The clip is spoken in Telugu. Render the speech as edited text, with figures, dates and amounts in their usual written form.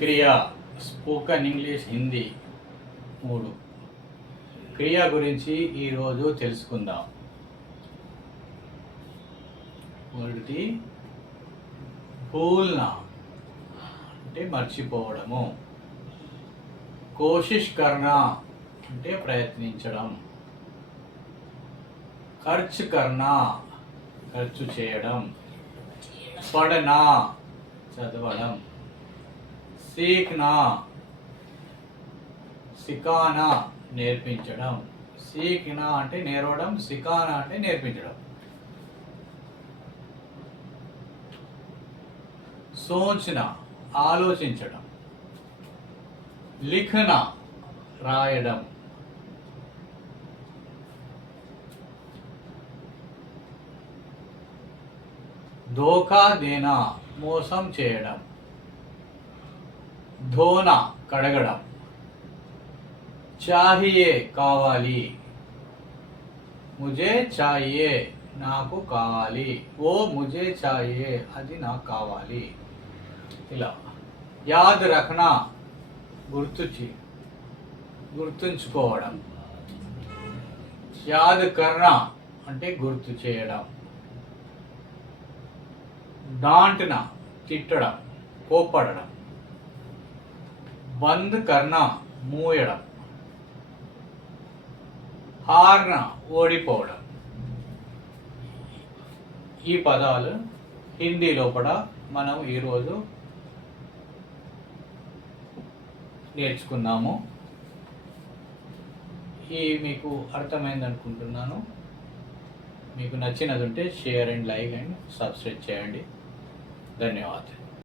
క్రియా స్పోకన్ ఇంగ్లీష్ హిందీ 3 క్రియా గురించి ఈరోజు తెలుసుకుందాం. మొదటిది భూల్నా అంటే మర్చిపోవడము, కోషిష్ కర్నా అంటే ప్రయత్నించడం, ఖర్చు కర్నా ఖర్చు చేయడం, పడనా చదవడం, సీఖ్నా సికానా నేర్పించడం. సీఖ్నా అంటే నేర్వడం, సికానా అంటే నేర్పించడం. సోచ్నా ఆలోచించడం, లిఖనా రాయడం, ధోకా దేనా మోసం చేయడం, ధోనా కడగడం, చాహియే కావాలి, ముజే చాహియే నాకు కావాలి, ఓ ముజే చాహియే అది నాకు కావాలి. ఇలా యాద్ రఖనా గుర్తుంచుకోవడం, యాద్ కర్నా అంటే గుర్తు చేయడం, డాంట్నా తిట్టడం కోప్పడడం, బంద్ కర్నా మూయడం, హార్నా ఓడిపోవడం. ఈ పదాలు హిందీ లోపల మనం ఈరోజు నేర్చుకున్నాము. మీకు అర్థమైంది అనుకుంటున్నాను. మీకు నచ్చినది ఉంటే share and like and subscribe చేయండి. ధన్యవాదాలు.